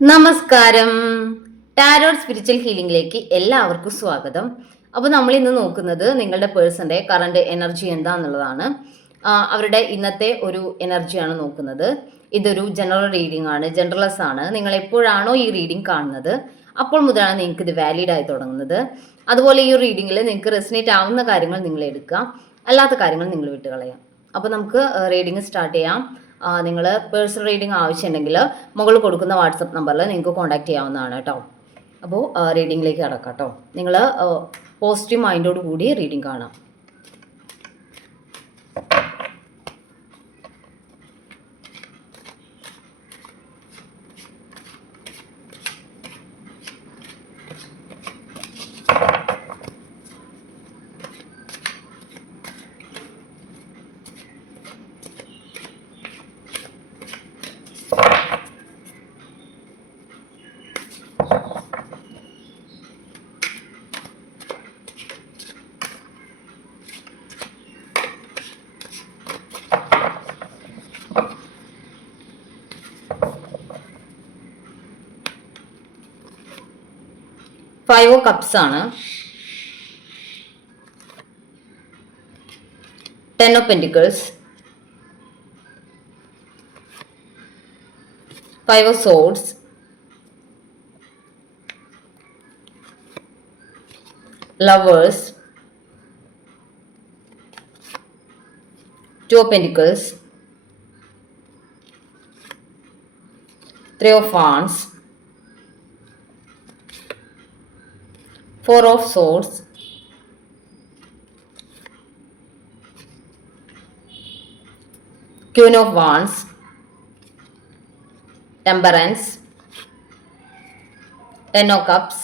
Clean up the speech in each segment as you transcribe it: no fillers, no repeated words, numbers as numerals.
നമസ്കാരം. Tarot spiritual ഹീലിംഗിലേക്ക് എല്ലാവർക്കും സ്വാഗതം. അപ്പോൾ നമ്മൾ ഇന്ന് നോക്കുന്നത് നിങ്ങളുടെ പേഴ്സന്റെ കറണ്ട് എനർജി എന്താന്നുള്ളതാണ്. അവരുടെ ഇന്നത്തെ ഒരു എനർജിയാണ് നോക്കുന്നത്. ഇതൊരു ജനറൽ റീഡിംഗ് ആണ്, ജനറലസ് ആണ്. നിങ്ങൾ എപ്പോഴാണോ ഈ റീഡിംഗ് കാണുന്നത് അപ്പോൾ മുതലാണ് നിങ്ങൾക്ക് ഇത് വാലിഡ് ആയി തുടങ്ങുന്നത്. അതുപോലെ ഈ റീഡിങ്ങിൽ നിങ്ങൾക്ക് റെസിനേറ്റ് ആവുന്ന കാര്യങ്ങൾ നിങ്ങൾ എടുക്കുക, അല്ലാത്ത കാര്യങ്ങൾ നിങ്ങൾ വിട്ടുകളയാം. അപ്പോൾ നമുക്ക് റീഡിംഗ് സ്റ്റാർട്ട് ചെയ്യാം. നിങ്ങൾ പേഴ്സണൽ റീഡിംഗ് ആവശ്യമുണ്ടെങ്കിൽ മുകളിൽ കൊടുക്കുന്ന വാട്സപ്പ് നമ്പറിൽ നിങ്ങൾക്ക് കോൺടാക്ട് ചെയ്യാവുന്നതാണ് കേട്ടോ. അപ്പോൾ റീഡിങ്ങിലേക്ക് കടക്കാം കേട്ടോ. നിങ്ങൾ പോസിറ്റീവ് മൈൻഡോട് കൂടി റീഡിംഗ് കാണാം. ഫൈവ് ഓഫ് കപ്സ് ആണ്, 10 of pentacles, 5 of swords, lovers, 2 of pentacles, 3 of wants, 4 of swords, Queen of Wands, Temperance, 10 of Cups,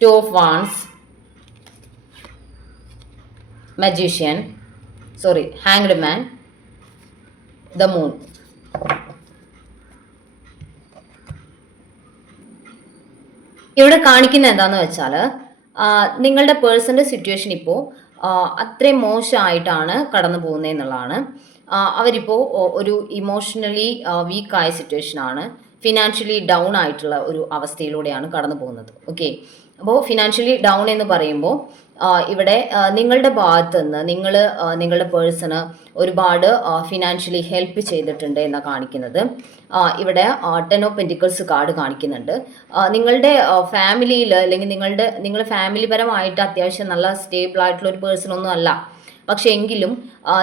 2 of Wands, Hanged Man, the Moon. ഇവിടെ കാണിക്കുന്ന എന്താണെന്ന് വെച്ചാൽ നിങ്ങളുടെ പേഴ്സൻ്റെ സിറ്റുവേഷൻ ഇപ്പോൾ അത്രയും മോശമായിട്ടാണ് കടന്നു പോകുന്നത് എന്നുള്ളതാണ്. അവരിപ്പോൾ ഒരു ഇമോഷണലി വീക്കായ സിറ്റുവേഷനാണ്, ഫിനാൻഷ്യലി ഡൗൺ ആയിട്ടുള്ള ഒരു അവസ്ഥയിലൂടെയാണ് കടന്നു പോകുന്നത്. ഓക്കെ, അപ്പോൾ ഫിനാൻഷ്യലി ഡൗൺ എന്ന് പറയുമ്പോൾ ഇവിടെ നിങ്ങളുടെ ഭാഗത്ത് നിന്ന് നിങ്ങളുടെ പേഴ്സണ് ഒരുപാട് ഫിനാൻഷ്യലി ഹെൽപ്പ് ചെയ്തിട്ടുണ്ട് എന്നാണ് കാണിക്കുന്നത്. ഇവിടെ 10 ഓഫ് പെന്റിക്കിൾസ് കാർഡ് കാണിക്കുന്നുണ്ട്. നിങ്ങളുടെ ഫാമിലിയിൽ അല്ലെങ്കിൽ നിങ്ങൾ ഫാമിലി പരമായിട്ട് അത്യാവശ്യം നല്ല സ്റ്റേബിൾ ആയിട്ടുള്ള ഒരു പേഴ്സൺ ഒന്നും അല്ല. പക്ഷെ എങ്കിലും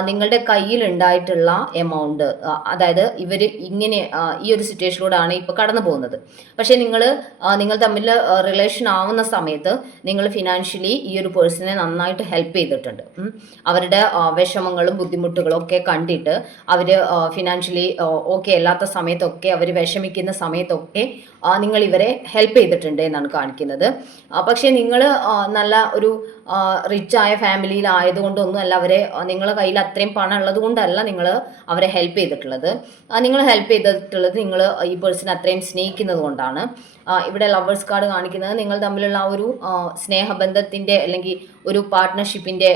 നിങ്ങളുടെ കയ്യിൽ ഉണ്ടായിട്ടുള്ള എമൗണ്ട്, അതായത് ഇവർ ഇങ്ങനെ ഈ ഒരു സിറ്റുവേഷനിലൂടെയാണ് ഇപ്പോൾ കടന്നു പോകുന്നത്. പക്ഷേ നിങ്ങൾ തമ്മിൽ റിലേഷൻ ആവുന്ന സമയത്ത് നിങ്ങൾ ഫിനാൻഷ്യലി ഈ ഒരു പേഴ്സണെ നന്നായിട്ട് ഹെൽപ്പ് ചെയ്തിട്ടുണ്ട്. അവരുടെ വിഷമങ്ങളും ബുദ്ധിമുട്ടുകളും ഒക്കെ കണ്ടിട്ട് അവർ ഫിനാൻഷ്യലി ഓക്കെ അല്ലാത്ത സമയത്തൊക്കെ, അവർ വിഷമിക്കുന്ന സമയത്തൊക്കെ നിങ്ങൾ ഇവരെ ഹെൽപ്പ് ചെയ്തിട്ടുണ്ട് എന്നാണ് കാണിക്കുന്നത്. പക്ഷേ നിങ്ങൾ നല്ല ഒരു റിച്ചായ ഫാമിലിയിലായതുകൊണ്ടൊന്നും അല്ല നിങ്ങളുടെ കയ്യിൽ അത്രയും പണം ഉള്ളത് കൊണ്ടല്ല നിങ്ങൾ അവരെ ഹെൽപ്പ് ചെയ്തിട്ടുള്ളത്. നിങ്ങൾ ഹെൽപ്പ് ചെയ്തിട്ടുള്ളത് നിങ്ങൾ ഈ പേഴ്സൺ അത്രയും സ്നേഹിക്കുന്നത് കൊണ്ടാണ്. ഇവിടെ ലവേഴ്സ് കാർഡ് കാണിക്കുന്നത് നിങ്ങൾ തമ്മിലുള്ള ആ ഒരു സ്നേഹബന്ധത്തിൻ്റെ അല്ലെങ്കിൽ ഒരു പാർട്ട്ണർഷിപ്പിൻ്റെ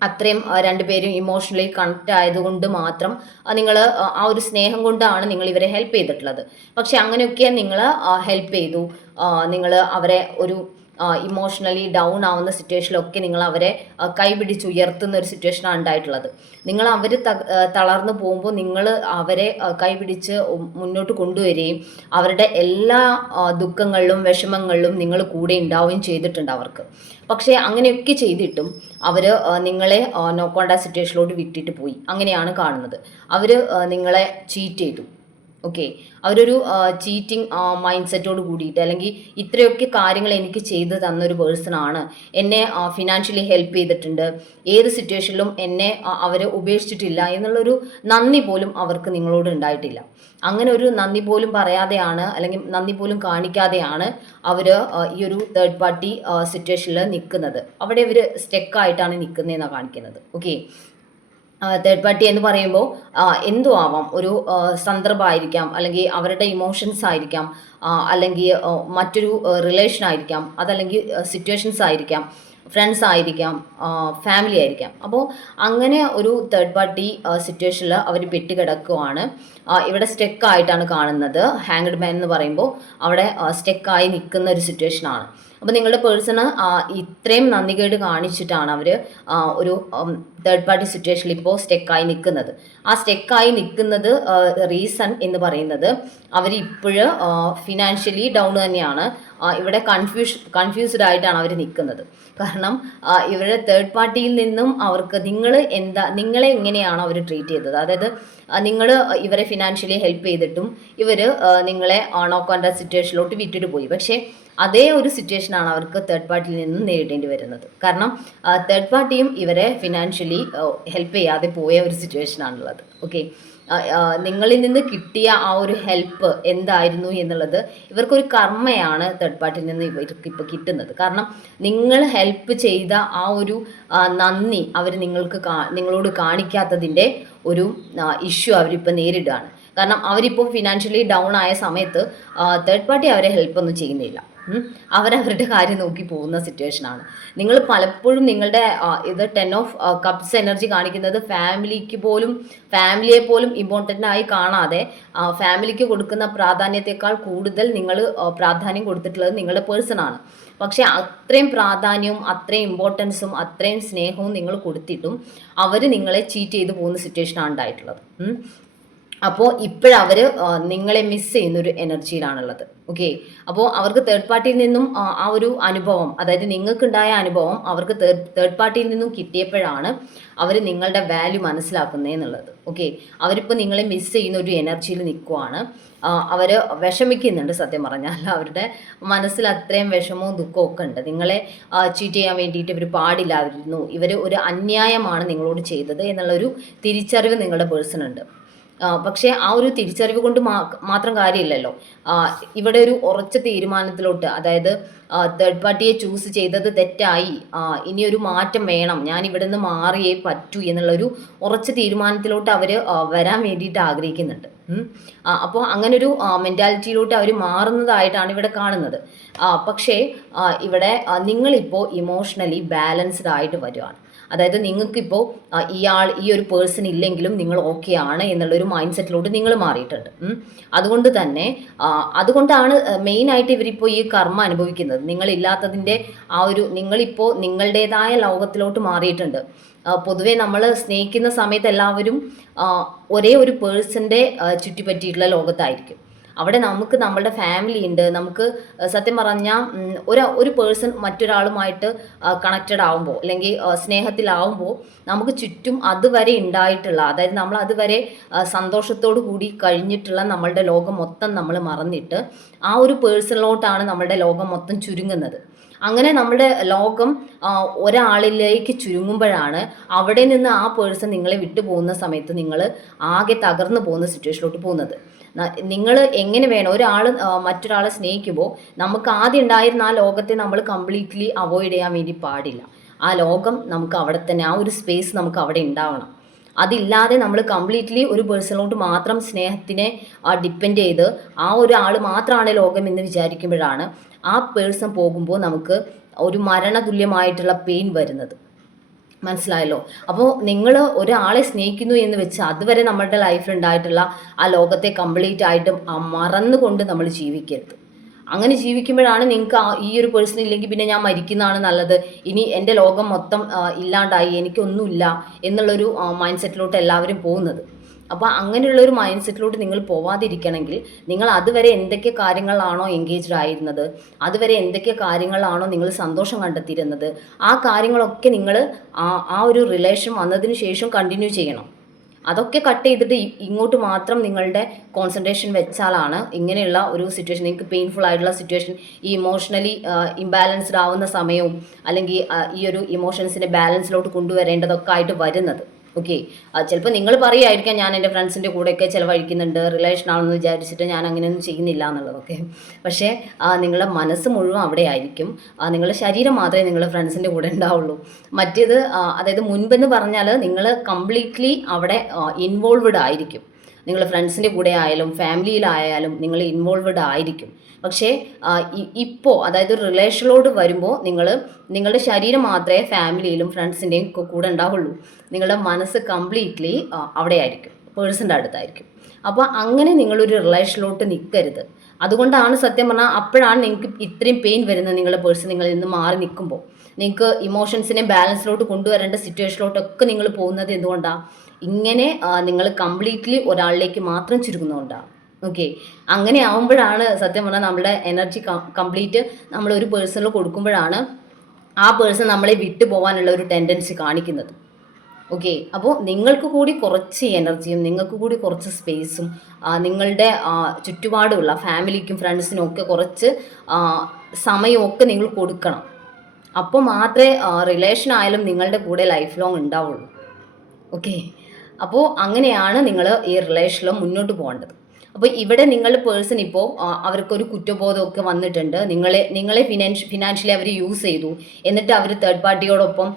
അത്രയും രണ്ടുപേരും ഇമോഷണലി കണക്റ്റ് ആയതുകൊണ്ട് മാത്രം നിങ്ങൾ ആ ഒരു സ്നേഹം കൊണ്ടാണ് നിങ്ങൾ ഇവരെ ഹെൽപ്പ് ചെയ്തിട്ടുള്ളത്. പക്ഷെ അങ്ങനെയൊക്കെ നിങ്ങൾ ഹെൽപ്പ് ചെയ്തു, നിങ്ങൾ അവരെ ഒരു ഇമോഷണലി ഡൗൺ ആവുന്ന സിറ്റുവേഷനിലൊക്കെ നിങ്ങൾ അവരെ കൈപിടിച്ചുയർത്തുന്ന ഒരു സിറ്റുവേഷനാണ് ഉണ്ടായിട്ടുള്ളത്. നിങ്ങൾ അവർ തളർന്നു പോകുമ്പോൾ നിങ്ങൾ അവരെ കൈപിടിച്ച് മുന്നോട്ട് കൊണ്ടുവരികയും അവരുടെ എല്ലാ ദുഃഖങ്ങളിലും വിഷമങ്ങളിലും നിങ്ങൾ കൂടെ ഉണ്ടാവുകയും ചെയ്തിട്ടുണ്ട് അവർക്ക്. പക്ഷേ അങ്ങനെയൊക്കെ ചെയ്തിട്ടും അവർ നിങ്ങളെ നോ കോണ്ടാക്ട് സിറ്റുവേഷനിലോട്ട് വിട്ടിട്ട് പോയി. അങ്ങനെയാണ് കാണുന്നത്. അവർ നിങ്ങളെ ചീറ്റ് ചെയ്തു. ഓക്കെ, അവരൊരു ചീറ്റിംഗ് മൈൻഡ് സെറ്റോട് കൂടിയിട്ട്, അല്ലെങ്കിൽ ഇത്രയൊക്കെ കാര്യങ്ങൾ എനിക്ക് ചെയ്തു തന്നൊരു പേഴ്സണാണ്, എന്നെ ഫിനാൻഷ്യലി ഹെൽപ്പ് ചെയ്തിട്ടുണ്ട്, ഏത് സിറ്റുവേഷനിലും എന്നെ അവർ ഉപേക്ഷിച്ചിട്ടില്ല എന്നുള്ളൊരു നന്ദി പോലും അവർക്ക് നിങ്ങളോട് ഉണ്ടായിട്ടില്ല. അങ്ങനെ ഒരു നന്ദി പോലും പറയാതെയാണ്, അല്ലെങ്കിൽ നന്ദി പോലും കാണിക്കാതെയാണ് അവർ ഈ ഒരു തേർഡ് പാർട്ടി സിറ്റുവേഷനിൽ നിൽക്കുന്നത്. അവിടെ ഇവർ സ്റ്റെക്കായിട്ടാണ് നിൽക്കുന്നതെന്നാണ് കാണിക്കുന്നത്. ഓക്കെ, തേർഡ് പാർട്ടി എന്ന് പറയുമ്പോൾ എന്തും ആവാം. ഒരു സന്ദർഭമായിരിക്കാം, അല്ലെങ്കിൽ അവരുടെ ഇമോഷൻസ് ആയിരിക്കാം, അല്ലെങ്കിൽ മറ്റൊരു റിലേഷൻ ആയിരിക്കാം, അതല്ലെങ്കിൽ സിറ്റുവേഷൻസ് ആയിരിക്കാം. ഫ്രണ്ട്സ് ആയിരിക്കാം, ഫാമിലി ആയിരിക്കാം. അപ്പോൾ അങ്ങനെ ഒരു തേർഡ് പാർട്ടി സിറ്റുവേഷനിൽ അവർ പെട്ടുകിടക്കുവാണ്. ഇവിടെ സ്റ്റെക്കായിട്ടാണ് കാണുന്നത്. ഹാങ്ഡ് മാൻ എന്ന് പറയുമ്പോൾ അവിടെ സ്റ്റെക്കായി നിൽക്കുന്ന ഒരു സിറ്റുവേഷനാണ്. അപ്പോൾ നിങ്ങളുടെ പേഴ്സണ് ഇത്രയും നന്ദികേട് കാണിച്ചിട്ടാണ് അവർ ഒരു തേർഡ് പാർട്ടി സിറ്റുവേഷനിൽ ഇപ്പോൾ സ്റ്റെക്കായി നിൽക്കുന്നത്. ആ സ്റ്റെക്കായി നിൽക്കുന്നത് റീസൺ എന്ന് പറയുന്നത് അവർ ഇപ്പോഴും ഫിനാൻഷ്യലി ഡൗൺ തന്നെയാണ്. ഇവിടെ കൺഫ്യൂസ്ഡ് ആയിട്ടാണ് അവർ നിൽക്കുന്നത്. കാരണം ഇവരുടെ തേർഡ് പാർട്ടിയിൽ നിന്നും അവർക്ക് നിങ്ങളെ എങ്ങനെയാണ് അവർ ട്രീറ്റ് ചെയ്തത്, അതായത് നിങ്ങൾ ഇവരെ ഫിനാൻഷ്യലി ഹെൽപ്പ് ചെയ്തിട്ടും ഇവർ നിങ്ങളെ നോ കോൺടാക്ട് സിറ്റുവേഷനിലോട്ട് വിട്ടിട്ട് പോയി. പക്ഷേ അതേ ഒരു സിറ്റുവേഷനാണ് അവർക്ക് തേർഡ് പാർട്ടിയിൽ നിന്നും നേരിടേണ്ടി വരുന്നത്. കാരണം തേർഡ് പാർട്ടിയും ഇവരെ ഫിനാൻഷ്യലി ഹെൽപ്പ് ചെയ്യാതെ പോയ ഒരു സിറ്റുവേഷനാണുള്ളത്. ഓക്കെ, നിങ്ങളിൽ നിന്ന് കിട്ടിയ ആ ഒരു ഹെൽപ്പ് എന്തായിരുന്നു എന്നുള്ളത് ഇവർക്കൊരു കർമ്മയാണ് തേർഡ് പാർട്ടിയിൽ നിന്ന് ഇവർക്ക് ഇപ്പോൾ കിട്ടുന്നത്. കാരണം നിങ്ങൾ ഹെൽപ്പ് ചെയ്ത ആ ഒരു നന്ദി അവർ നിങ്ങളോട് കാണിക്കാത്തതിൻ്റെ ഒരു ഇഷ്യൂ അവരിപ്പോൾ നേരിടുകയാണ്. കാരണം അവരിപ്പോൾ ഫിനാൻഷ്യലി ഡൗൺ ആയ സമയത്ത് തേർഡ് പാർട്ടി അവരെ ഹെൽപ്പൊന്നും ചെയ്യുന്നില്ല. അവരവരുടെ കാര്യം നോക്കി പോകുന്ന സിറ്റുവേഷനാണ്. നിങ്ങൾ പലപ്പോഴും നിങ്ങളുടെ ഇത് 10 ഓഫ് കപ്സ് എനർജി കാണിക്കുന്നത് ഫാമിലിയെ പോലും ഇമ്പോർട്ടൻ്റ് ആയി കാണാതെ ഫാമിലിക്ക് കൊടുക്കുന്ന പ്രാധാന്യത്തെക്കാൾ കൂടുതൽ നിങ്ങൾ പ്രാധാന്യം കൊടുത്തിട്ടുള്ളത് നിങ്ങളുടെ പേഴ്സണാണ്. പക്ഷേ അത്രയും പ്രാധാന്യവും അത്രയും ഇമ്പോർട്ടൻസും അത്രയും സ്നേഹവും നിങ്ങൾ കൊടുത്തിട്ടും അവർ നിങ്ങളെ ചീറ്റ് ചെയ്ത് പോകുന്ന സിറ്റുവേഷനാണ് ഉണ്ടായിട്ടുള്ളത്. അപ്പോൾ ഇപ്പോഴവർ നിങ്ങളെ മിസ് ചെയ്യുന്നൊരു എനർജിയിലാണുള്ളത്. ഓക്കെ, അപ്പോൾ അവർക്ക് തേർഡ് പാർട്ടിയിൽ നിന്നും ആ ഒരു അനുഭവം, അതായത് നിങ്ങൾക്കുണ്ടായ അനുഭവം അവർക്ക് തേർഡ് പാർട്ടിയിൽ നിന്നും കിട്ടിയപ്പോഴാണ് അവർ നിങ്ങളുടെ വാല്യൂ മനസ്സിലാക്കുന്നത് എന്നുള്ളത്. ഓക്കെ, അവരിപ്പോൾ നിങ്ങളെ മിസ് ചെയ്യുന്ന ഒരു എനർജിയിൽ നിൽക്കുവാണ്. അവർ വിഷമിക്കുന്നുണ്ട്. സത്യം പറഞ്ഞാൽ അവരുടെ മനസ്സിൽ അത്രയും വിഷമവും ദുഃഖവും ഒക്കെ ഉണ്ട്. നിങ്ങളെ ചീറ്റ് ചെയ്യാൻ വേണ്ടിയിട്ട് ഇവർ പാടില്ലായിരുന്നു, ഇവർ ഒരു അന്യായമാണ് നിങ്ങളോട് ചെയ്തത് എന്നുള്ളൊരു തിരിച്ചറിവ് നിങ്ങളുടെ പേഴ്സൺ ഉണ്ട്. പക്ഷേ ആ ഒരു തിരിച്ചറിവ് കൊണ്ട് മാത്രം കാര്യമില്ലല്ലോ. ഇവിടെ ഒരു ഉറച്ച തീരുമാനത്തിലോട്ട്, അതായത് തേർഡ് പാർട്ടിയെ ചൂസ് ചെയ്തത് തെറ്റായി, ഇനിയൊരു മാറ്റം വേണം, ഞാൻ ഇവിടെ നിന്ന് മാറിയേ പറ്റൂ എന്നുള്ളൊരു ഉറച്ച തീരുമാനത്തിലോട്ട് അവർ വരാൻ വേണ്ടിയിട്ട് ആഗ്രഹിക്കുന്നുണ്ട്. അപ്പോൾ അങ്ങനൊരു മെൻറ്റാലിറ്റിയിലോട്ട് അവർ മാറുന്നതായിട്ടാണ് ഇവിടെ കാണുന്നത്. പക്ഷേ ഇവിടെ നിങ്ങളിപ്പോൾ ഇമോഷണലി ബാലൻസ്ഡ് ആയിട്ട് വരുവാണ്. അതായത് നിങ്ങൾക്കിപ്പോൾ ഈ ഒരു പേഴ്സൺ ഇല്ലെങ്കിലും നിങ്ങൾ ഓക്കെ ആണ് എന്നുള്ളൊരു മൈൻഡ് സെറ്റിലോട്ട് നിങ്ങൾ മാറിയിട്ടുണ്ട്. അതുകൊണ്ടാണ് മെയിനായിട്ട് ഇവരിപ്പോൾ ഈ കർമ്മ അനുഭവിക്കുന്നത്. നിങ്ങളില്ലാത്തതിൻ്റെ നിങ്ങളിപ്പോൾ നിങ്ങളുടേതായ ലോകത്തിലോട്ട് മാറിയിട്ടുണ്ട്. പൊതുവേ നമ്മൾ സ്നേഹിക്കുന്ന സമയത്ത് എല്ലാവരും ഒരേ ഒരു പേഴ്സൻ്റെ ചുറ്റിപ്പറ്റിയിട്ടുള്ള ലോകത്തായിരിക്കും. അവിടെ നമുക്ക് നമ്മളുടെ ഫാമിലി ഉണ്ട്. നമുക്ക് സത്യം പറഞ്ഞാൽ ഒരു പേഴ്സൺ മറ്റൊരാളുമായിട്ട് കണക്റ്റഡ് ആവുമ്പോൾ അല്ലെങ്കിൽ സ്നേഹത്തിലാവുമ്പോൾ നമുക്ക് ചുറ്റും അതുവരെ ഉണ്ടായിട്ടുള്ള, അതായത് നമ്മൾ അതുവരെ സന്തോഷത്തോടു കൂടി കഴിഞ്ഞിട്ടുള്ള നമ്മളുടെ ലോകം മൊത്തം നമ്മൾ മറന്നിട്ട് ആ ഒരു പേഴ്സണിലോട്ടാണ് നമ്മളുടെ ലോകം മൊത്തം ചുരുങ്ങുന്നത്. അങ്ങനെ നമ്മുടെ ലോകം ഒരാളിലേക്ക് ചുരുങ്ങുമ്പോഴാണ് അവിടെ നിന്ന് ആ പേഴ്സൺ നിങ്ങളെ വിട്ടു പോകുന്ന സമയത്ത് നിങ്ങൾ ആകെ തകർന്നു പോകുന്ന സിറ്റുവേഷനിലോട്ട് പോകുന്നത്. നിങ്ങൾ എങ്ങനെ വേണം മറ്റൊരാളെ സ്നേഹിക്കുമ്പോൾ നമുക്ക് ആദ്യം ഉണ്ടായിരുന്ന ആ ലോകത്തെ നമ്മൾ കംപ്ലീറ്റ്ലി അവോയ്ഡ് ചെയ്യാൻ വേണ്ടി പാടില്ല. ആ ലോകം നമുക്ക് അവിടെ തന്നെ, ആ ഒരു സ്പേസ് നമുക്ക് അവിടെ ഉണ്ടാവണം. അതില്ലാതെ നമ്മൾ കംപ്ലീറ്റ്ലി ഒരു പേഴ്സണിലോട്ട് മാത്രം സ്നേഹത്തിനെ ഡിപ്പെൻഡ് ചെയ്ത് ആ ഒരാൾ മാത്രമാണ് ലോകം എന്ന് വിചാരിക്കുമ്പോഴാണ് ആ പേഴ്സൺ പോകുമ്പോൾ നമുക്ക് ഒരു മരണതുല്യമായിട്ടുള്ള പെയിൻ വരുന്നത്. മനസ്സിലായല്ലോ? അപ്പോൾ നിങ്ങൾ ഒരാളെ സ്നേഹിക്കുന്നു എന്ന് വെച്ച് അതുവരെ നമ്മളുടെ ലൈഫിൽ ഉണ്ടായിട്ടുള്ള ആ ലോകത്തെ കംപ്ലീറ്റ് ആയിട്ടും മറന്നുകൊണ്ട് നമ്മൾ ജീവിക്കരുത്. അങ്ങനെ ജീവിക്കുമ്പോഴാണ് നിങ്ങൾക്ക് ഈ ഒരു പേഴ്സൺ ഇല്ലെങ്കിൽ പിന്നെ ഞാൻ മരിക്കുന്നതാണ് നല്ലത്, ഇനി എൻ്റെ ലോകം മൊത്തം ഇല്ലാണ്ടായി, എനിക്കൊന്നുമില്ല എന്നുള്ളൊരു മൈൻഡ് സെറ്റിലോട്ട് എല്ലാവരും പോകുന്നത്. അപ്പോൾ അങ്ങനെയുള്ളൊരു മൈൻഡ് സെറ്റിലോട്ട് നിങ്ങൾ പോവാതിരിക്കണമെങ്കിൽ നിങ്ങൾ അതുവരെ എന്തൊക്കെ കാര്യങ്ങളാണോ എൻഗേജ്ഡ് ആയിരുന്നത്, അതുവരെ എന്തൊക്കെ കാര്യങ്ങളാണോ നിങ്ങൾ സന്തോഷം കണ്ടെത്തിയിരുന്നത്, ആ കാര്യങ്ങളൊക്കെ നിങ്ങൾ ആ ഒരു റിലേഷൻ വന്നതിന് ശേഷം കണ്ടിന്യൂ ചെയ്യണം. അതൊക്കെ കട്ട് ചെയ്തിട്ട് ഇങ്ങോട്ട് മാത്രം നിങ്ങളുടെ കോൺസെൻട്രേഷൻ വെച്ചാലാണ് ഇങ്ങനെയുള്ള ഒരു സിറ്റുവേഷൻ, നിങ്ങൾക്ക് പെയിൻഫുൾ ആയിട്ടുള്ള സിറ്റുവേഷൻ, ഈ ഇമോഷണലി ഇംബാലൻസ്ഡ് ആവുന്ന സമയവും അല്ലെങ്കിൽ ഈ ഒരു ഇമോഷൻസിനെ ബാലൻസിലോട്ട് കൊണ്ടുവരേണ്ടതൊക്കെ ആയിട്ട് വരുന്നത്. ഓക്കെ, ചിലപ്പോൾ നിങ്ങൾ പറയുമായിരിക്കാം ഞാൻ എൻ്റെ ഫ്രണ്ട്സിൻ്റെ കൂടെയൊക്കെ ചിലവഴിക്കുന്നുണ്ട്, റിലേഷൻ ആണെന്ന് വിചാരിച്ചിട്ട് ഞാൻ അങ്ങനെയൊന്നും ചെയ്യുന്നില്ല എന്നുള്ളതൊക്കെ. പക്ഷേ നിങ്ങളുടെ മനസ്സ് മുഴുവൻ അവിടെ ആയിരിക്കും, നിങ്ങളുടെ ശരീരം മാത്രമേ നിങ്ങളുടെ ഫ്രണ്ട്സിൻ്റെ കൂടെ ഉണ്ടാവുള്ളൂ. മറ്റേത് അതായത് മുൻപെന്ന് പറഞ്ഞാൽ നിങ്ങൾ കംപ്ലീറ്റ്ലി അവിടെ ഇൻവോൾവ്ഡ് ആയിരിക്കും. നിങ്ങൾ ഫ്രണ്ട്സിൻ്റെ കൂടെ ആയാലും ഫാമിലിയിലായാലും നിങ്ങൾ ഇൻവോൾവഡ് ആയിരിക്കും. പക്ഷേ ഇപ്പോൾ അതായത് ഒരു റിലേഷനിലോട്ട് വരുമ്പോൾ നിങ്ങളുടെ ശരീരം മാത്രമേ ഫാമിലിയിലും ഫ്രണ്ട്സിൻ്റെയും കൂടെ ഉണ്ടാവുള്ളൂ. നിങ്ങളുടെ മനസ്സ് കംപ്ലീറ്റ്ലി അവിടെ ആയിരിക്കും, പേഴ്സൻ്റെ അടുത്തായിരിക്കും. അപ്പോൾ അങ്ങനെ നിങ്ങളൊരു റിലേഷനിലോട്ട് നിൽക്കരുത്. അതുകൊണ്ടാണ് സത്യം പറഞ്ഞാൽ അപ്പോഴാണ് നിങ്ങൾക്ക് ഇത്രയും പെയിൻ വരുന്നത്. നിങ്ങളുടെ പേഴ്സൺ നിങ്ങളിൽ നിന്ന് മാറി നിൽക്കുമ്പോൾ നിങ്ങൾക്ക് ഇമോഷൻസിനെ ബാലൻസിലോട്ട് കൊണ്ടുവരേണ്ട സിറ്റുവേഷനിലോട്ടൊക്കെ നിങ്ങൾ പോകുന്നത് എന്തുകൊണ്ടാണ്? ഇങ്ങനെ നിങ്ങൾ കംപ്ലീറ്റ്ലി ഒരാളിലേക്ക് മാത്രം ചുരുങ്ങുന്നതുകൊണ്ടാണ്. ഓക്കെ, അങ്ങനെ ആവുമ്പോഴാണ് സത്യം പറഞ്ഞാൽ നമ്മുടെ എനർജി കംപ്ലീറ്റ് നമ്മൾ ഒരു പേഴ്സണിൽ കൊടുക്കുമ്പോഴാണ് ആ പേഴ്സൺ നമ്മളെ വിട്ടു പോകാനുള്ള ഒരു ടെൻഡൻസി കാണിക്കുന്നത്. ഓക്കെ, അപ്പോൾ നിങ്ങൾക്ക് കൂടി കുറച്ച് എനർജിയും നിങ്ങൾക്ക് കൂടി കുറച്ച് സ്പേസും നിങ്ങളുടെ ചുറ്റുപാടുമുള്ള ഫാമിലിക്കും ഫ്രണ്ട്സിനും ഒക്കെ കുറച്ച് സമയമൊക്കെ നിങ്ങൾ കൊടുക്കണം. അപ്പോൾ മാത്രമേ റിലേഷൻ ആയാലും നിങ്ങളുടെ കൂടെ ലൈഫ് ലോങ് ഉണ്ടാവുള്ളൂ. ഓക്കെ, അപ്പോൾ അങ്ങനെയാണ് നിങ്ങൾ ഈ റിലേഷനിൽ മുന്നോട്ട് പോകേണ്ടത്. അപ്പോൾ ഇവിടെ നിങ്ങളുടെ പേഴ്സൺ ഇപ്പോൾ അവർക്കൊരു കുറ്റബോധമൊക്കെ വന്നിട്ടുണ്ട്. നിങ്ങളെ ഫിനാൻഷ്യലി അവർ യൂസ് ചെയ്തു. എന്നിട്ട് അവർ തേർഡ് പാർട്ടിയോടൊപ്പം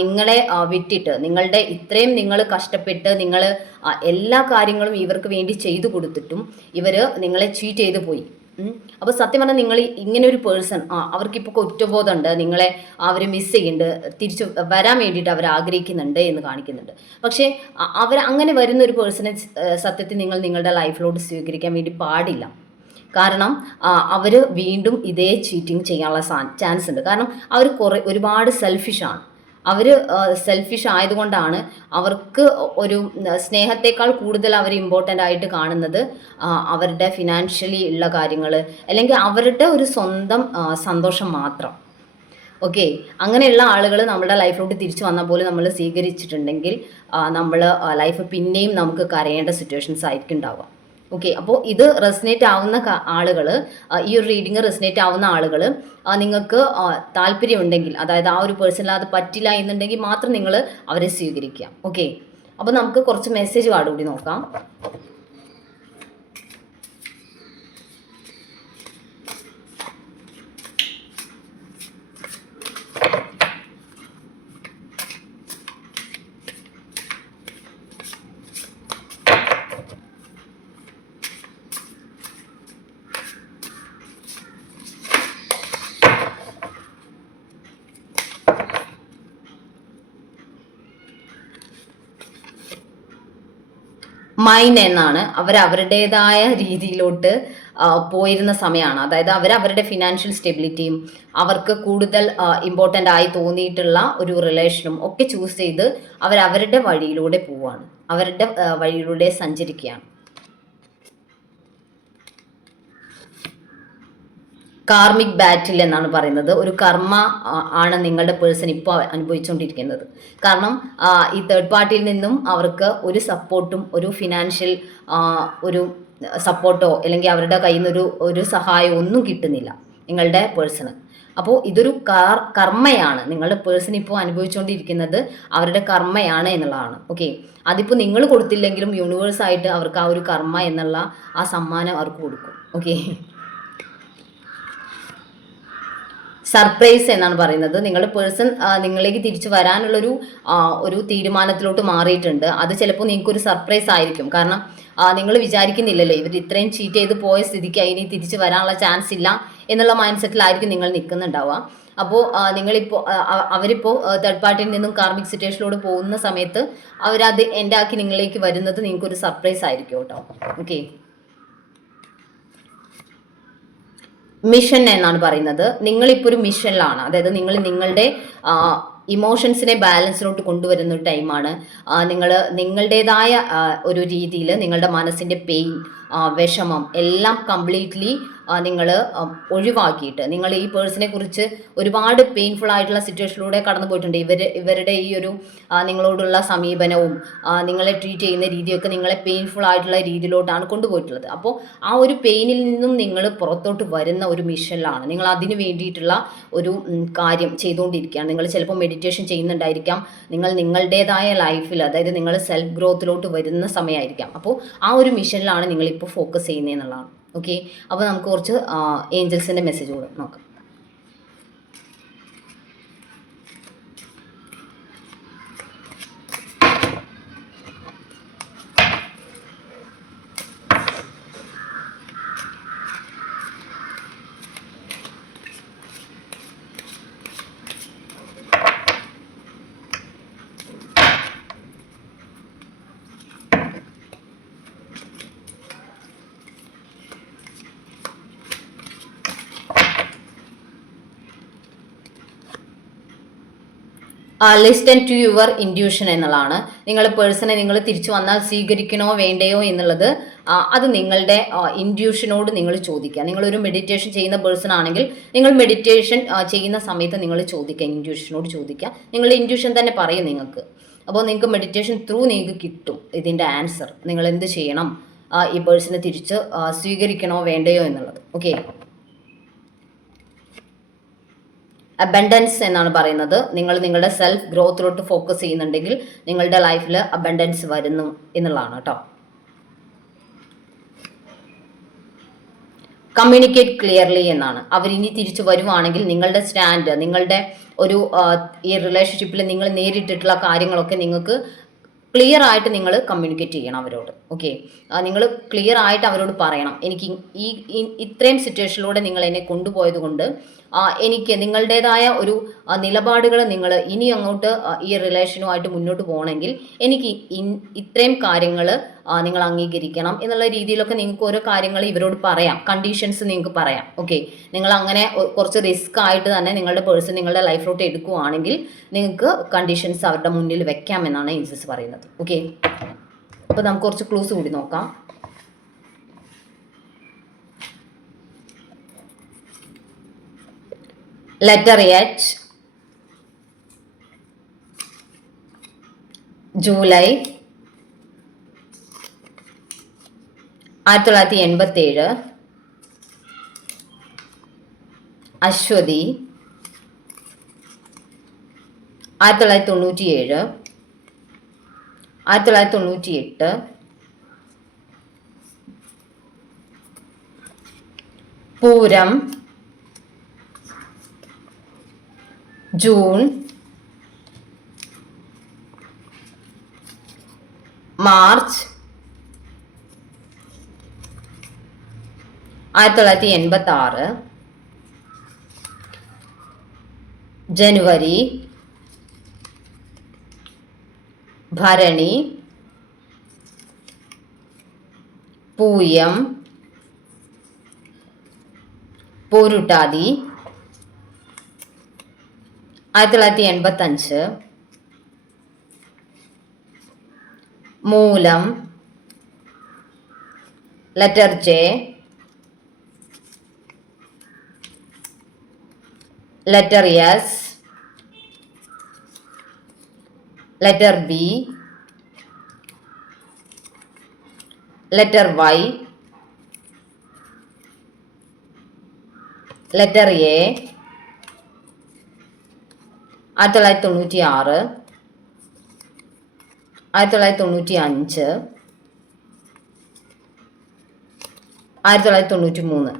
നിങ്ങളെ വിട്ടിട്ട് നിങ്ങളുടെ ഇത്രയും നിങ്ങൾ കഷ്ടപ്പെട്ട് നിങ്ങൾ എല്ലാ കാര്യങ്ങളും ഇവർക്ക് വേണ്ടി ചെയ്തു കൊടുത്തിട്ടും ഇവർ നിങ്ങളെ ചീറ്റ് ചെയ്തു പോയി. അപ്പോൾ സത്യം പറഞ്ഞാൽ നിങ്ങൾ ഇങ്ങനെ ഒരു പേഴ്സൺ അവർക്കിപ്പോൾ കുറ്റബോധമുണ്ട്, നിങ്ങളെ അവർ മിസ് ചെയ്യുന്നുണ്ട്, തിരിച്ചു വരാൻ വേണ്ടിയിട്ട് അവർ ആഗ്രഹിക്കുന്നുണ്ട് എന്ന് കാണിക്കുന്നുണ്ട്. പക്ഷേ അവർ അങ്ങനെ വരുന്ന ഒരു പേഴ്സണെ സത്യത്തിൽ നിങ്ങളുടെ ലൈഫിലോട്ട് സ്വീകരിക്കാൻ വേണ്ടി പാടില്ല. കാരണം അവർ വീണ്ടും ഇതേ ചീറ്റിങ് ചെയ്യാനുള്ള ചാൻസ് ഉണ്ട്. കാരണം അവർ ഒരുപാട് സെൽഫിഷാണ്. അവർ സെൽഫിഷ് ആയതുകൊണ്ടാണ് അവർക്ക് ഒരു സ്നേഹത്തെക്കാൾ കൂടുതൽ അവർ ഇമ്പോർട്ടൻ്റ് ആയിട്ട് കാണുന്നത് അവരുടെ ഫിനാൻഷ്യലി ഉള്ള കാര്യങ്ങൾ, അല്ലെങ്കിൽ അവരുടെ ഒരു സ്വന്തം സന്തോഷം മാത്രം. ഓക്കെ, അങ്ങനെയുള്ള ആളുകൾ നമ്മുടെ ലൈഫിലോട്ട് തിരിച്ചു വന്ന പോലെ നമ്മൾ സ്വീകരിച്ചിട്ടുണ്ടെങ്കിൽ നമ്മൾ ലൈഫ് പിന്നെയും നമുക്ക് കരയേണ്ട സിറ്റുവേഷൻസ് ആയിരിക്കും ഉണ്ടാവുക. ഓക്കെ, അപ്പോൾ ഇത് റെസനേറ്റ് ആവുന്ന ആളുകൾ, ഈ ഒരു റീഡിങ് റെസനേറ്റ് ആവുന്ന ആളുകൾ നിങ്ങൾക്ക് താല്പര്യമുണ്ടെങ്കിൽ, അതായത് ആ ഒരു പേഴ്സണിൽ അത് പറ്റില്ല എന്നുണ്ടെങ്കിൽ മാത്രം നിങ്ങൾ അവരെ സ്വീകരിക്കുക. ഓക്കെ, അപ്പോൾ നമുക്ക് കുറച്ച് മെസ്സേജ് കാർഡ് കൂടി നോക്കാം. മൈൻ എന്നാണ്. അവരുടേതായ രീതിയിലോട്ട് പോയിരുന്ന സമയമാണ്. അതായത് അവരുടെ ഫിനാൻഷ്യൽ സ്റ്റെബിലിറ്റിയും അവർക്ക് കൂടുതൽ ഇമ്പോർട്ടൻ്റ് ആയി തോന്നിയിട്ടുള്ള ഒരു റിലേഷനും ഒക്കെ ചൂസ് ചെയ്ത് അവരുടെ വഴിയിലൂടെ പോവുകയാണ്, അവരുടെ വഴിയിലൂടെ സഞ്ചരിക്കുകയാണ്. കാർമിക് ബാറ്റിൽ എന്നാണ് പറയുന്നത്. ഒരു കർമ്മ ആണ് നിങ്ങളുടെ പേഴ്സൺ ഇപ്പോൾ അനുഭവിച്ചുകൊണ്ടിരിക്കുന്നത്. കാരണം ഈ തേർഡ് പാർട്ടിയിൽ നിന്നും അവർക്ക് ഒരു സപ്പോർട്ടും ഒരു ഫിനാൻഷ്യൽ ഒരു സപ്പോർട്ടോ അല്ലെങ്കിൽ അവരുടെ കയ്യിൽ നിന്ന് ഒരു സഹായമോ ഒന്നും കിട്ടുന്നില്ല നിങ്ങളുടെ പേഴ്സണ്. അപ്പോൾ ഇതൊരു കർമ്മയാണ്. നിങ്ങളുടെ പേഴ്സൺ ഇപ്പോൾ അനുഭവിച്ചുകൊണ്ടിരിക്കുന്നത് അവരുടെ കർമ്മയാണ് എന്നുള്ളതാണ്. ഓക്കെ, അതിപ്പോൾ നിങ്ങൾ കൊടുത്തില്ലെങ്കിലും യൂണിവേഴ്സായിട്ട് അവർക്ക് ആ ഒരു കർമ്മ എന്നുള്ള ആ സമ്മാനം അവർക്ക് കൊടുക്കും. ഓക്കെ, സർപ്രൈസ് എന്നാണ് പറയുന്നത്. നിങ്ങളുടെ പേഴ്സൺ നിങ്ങളിലേക്ക് തിരിച്ചു വരാനുള്ളൊരു ഒരു തീരുമാനത്തിലോട്ട് മാറിയിട്ടുണ്ട്. അത് ചിലപ്പോൾ നിങ്ങൾക്കൊരു സർപ്രൈസ് ആയിരിക്കും. കാരണം നിങ്ങൾ വിചാരിക്കുന്നില്ലല്ലോ ഇവർ ഇത്രയും ചീറ്റ് ചെയ്ത് പോയ സ്ഥിതിക്ക് അതിന് തിരിച്ചു വരാനുള്ള ചാൻസ് ഇല്ല എന്നുള്ള മൈൻഡ് സെറ്റിലായിരിക്കും നിങ്ങൾ നിൽക്കുന്നുണ്ടാവുക. അപ്പോൾ അവരിപ്പോൾ തേർഡ് പാർട്ടിയിൽ നിന്നും കാർമിക് സിറ്റുവേഷനിലൂടെ പോകുന്ന സമയത്ത് അവരത് എൻ്റെ ആക്കി നിങ്ങളിലേക്ക് വരുന്നത് നിങ്ങൾക്കൊരു സർപ്രൈസ് ആയിരിക്കും കേട്ടോ. ഓക്കെ, മിഷൻ എന്നാണ് പറയുന്നത്. നിങ്ങളിപ്പോൾ ഒരു മിഷനിലാണ്. അതായത് നിങ്ങളുടെ ഇമോഷൻസിനെ ബാലൻസിലോട്ട് കൊണ്ടുവരുന്ന ഒരു ടൈമാണ്. നിങ്ങളുടേതായ ഒരു രീതിയിൽ നിങ്ങളുടെ മനസ്സിൻ്റെ പെയിൻ, വിഷമം എല്ലാം കംപ്ലീറ്റ്ലി നിങ്ങൾ ഒഴിവാക്കിയിട്ട്, നിങ്ങൾ ഈ പേഴ്സണെ കുറിച്ച് ഒരുപാട് പെയിൻഫുൾ ആയിട്ടുള്ള സിറ്റുവേഷനിലൂടെ കടന്നു പോയിട്ടുണ്ട്. ഇവരുടെ ഈ ഒരു നിങ്ങളോടുള്ള സമീപനവും നിങ്ങളെ ട്രീറ്റ് ചെയ്യുന്ന രീതിയൊക്കെ നിങ്ങളെ പെയിൻഫുൾ ആയിട്ടുള്ള രീതിയിലോട്ടാണ് കൊണ്ടുപോയിട്ടുള്ളത്. അപ്പോൾ ആ ഒരു പെയിനിൽ നിന്നും നിങ്ങൾ പുറത്തോട്ട് വരുന്ന ഒരു മിഷനിലാണ്. നിങ്ങൾ അതിന് വേണ്ടിയിട്ടുള്ള ഒരു കാര്യം ചെയ്തുകൊണ്ടിരിക്കുകയാണ്. നിങ്ങൾ ചിലപ്പോൾ മെഡിറ്റേഷൻ ചെയ്യുന്നുണ്ടായിരിക്കാം. നിങ്ങളുടേതായ ലൈഫിൽ, അതായത് നിങ്ങൾ സെൽഫ് ഗ്രോത്തിലോട്ട് വരുന്ന സമയമായിരിക്കാം. അപ്പോൾ ആ ഒരു മിഷനിലാണ് നിങ്ങളിപ്പോൾ ഫോക്കസ് ചെയ്യുന്നതെന്നുള്ളതാണ്. ഓക്കെ, അപ്പോൾ നമുക്ക് കുറച്ച് ഏഞ്ചൽസിൻ്റെ മെസ്സേജ് കൂടെ നോക്കാം. ലിസ്റ്റൻ ടു യുവർ ഇൻഡ്യൂഷൻ എന്നുള്ളതാണ്. നിങ്ങളുടെ പേഴ്സണെ നിങ്ങൾ തിരിച്ചു വന്നാൽ സ്വീകരിക്കണോ വേണ്ടയോ എന്നുള്ളത് അത് നിങ്ങളുടെ ഇൻഡ്യൂഷനോട് നിങ്ങൾ ചോദിക്കുക. നിങ്ങളൊരു മെഡിറ്റേഷൻ ചെയ്യുന്ന പേഴ്സൺ ആണെങ്കിൽ നിങ്ങൾ മെഡിറ്റേഷൻ ചെയ്യുന്ന സമയത്ത് നിങ്ങൾ ചോദിക്കുക, ഇൻഡ്യൂഷനോട് ചോദിക്കുക. നിങ്ങളുടെ ഇൻഡ്യൂഷൻ തന്നെ പറയും നിങ്ങൾക്ക്. അപ്പോൾ നിങ്ങൾക്ക് മെഡിറ്റേഷൻ ത്രൂ നിങ്ങൾക്ക് കിട്ടും ഇതിൻ്റെ ആൻസർ. നിങ്ങൾ എന്ത് ചെയ്യണം, ഈ പേഴ്സണെ തിരിച്ച് സ്വീകരിക്കണോ വേണ്ടയോ എന്നുള്ളത്. ഓക്കെ, അബൻഡൻസ് എന്നാണ് പറയുന്നത്. നിങ്ങൾ നിങ്ങളുടെ സെൽഫ് ഗ്രോത്തിലോട്ട് ഫോക്കസ് ചെയ്യുന്നുണ്ടെങ്കിൽ നിങ്ങളുടെ ലൈഫിൽ അബൻഡൻസ് വരുന്നു എന്നുള്ളതാണ് കേട്ടോ. കമ്മ്യൂണിക്കേറ്റ് ക്ലിയർലി എന്നാണ്. അവരിനി തിരിച്ചു വരുവാണെങ്കിൽ നിങ്ങളുടെ സ്റ്റാൻഡ്, നിങ്ങളുടെ ഒരു ഈ റിലേഷൻഷിപ്പിൽ നിങ്ങൾ നേരിട്ടിട്ടുള്ള കാര്യങ്ങളൊക്കെ നിങ്ങൾക്ക് ക്ലിയർ ആയിട്ട് നിങ്ങൾ കമ്മ്യൂണിക്കേറ്റ് ചെയ്യണം അവരോട്. ഓക്കെ, നിങ്ങൾ ക്ലിയർ ആയിട്ട് അവരോട് പറയണം, എനിക്ക് ഇത്രയും സിറ്റുവേഷനിലൂടെ നിങ്ങൾ എന്നെ കൊണ്ടുപോയത് കൊണ്ട് എനിക്ക് നിങ്ങളുടേതായ ഒരു നിലപാടുകൾ നിങ്ങൾ ഇനി അങ്ങോട്ട് ഈ റിലേഷനുമായിട്ട് മുന്നോട്ട് പോകണമെങ്കിൽ എനിക്ക് ഇത്രയും കാര്യങ്ങൾ നിങ്ങൾ അംഗീകരിക്കണം എന്നുള്ള രീതിയിലൊക്കെ നിങ്ങൾക്ക് ഓരോ കാര്യങ്ങൾ ഇവരോട് പറയാം. കണ്ടീഷൻസ് നിങ്ങൾക്ക് പറയാം. ഓക്കെ, നിങ്ങൾ അങ്ങനെ കുറച്ച് റിസ്ക് ആയിട്ട് തന്നെ നിങ്ങളുടെ പേഴ്സൺ നിങ്ങളുടെ ലൈഫിലോട്ട് എടുക്കുകയാണെങ്കിൽ നിങ്ങൾക്ക് കണ്ടീഷൻസ് അവരുടെ മുന്നിൽ വെക്കാം എന്നാണ് ഏഞ്ചൽസ് പറയുന്നത്. ഓക്കെ, അപ്പോൾ നമുക്ക് കുറച്ച് ക്ലൂസ് കൂടി നോക്കാം. ലെറ്റർ എച്ച്, ജൂലൈ 1987, അശ്വതി 1997, 1998, പൂരം ജൂൺ, മാർച്ച് 1986, ജനുവരി, ഭരണി, പൂയം, പൂരുട്ടാതി 1985, മൂലം, letter J, letter S, letter B, letter Y, letter A 1996, 1995, 1993.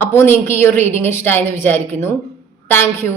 അപ്പോൾ നിങ്ങൾക്ക് ഈ ഒരു റീഡിംഗ് ഇഷ്ടമായെന്ന് വിചാരിക്കുന്നു. Thank you.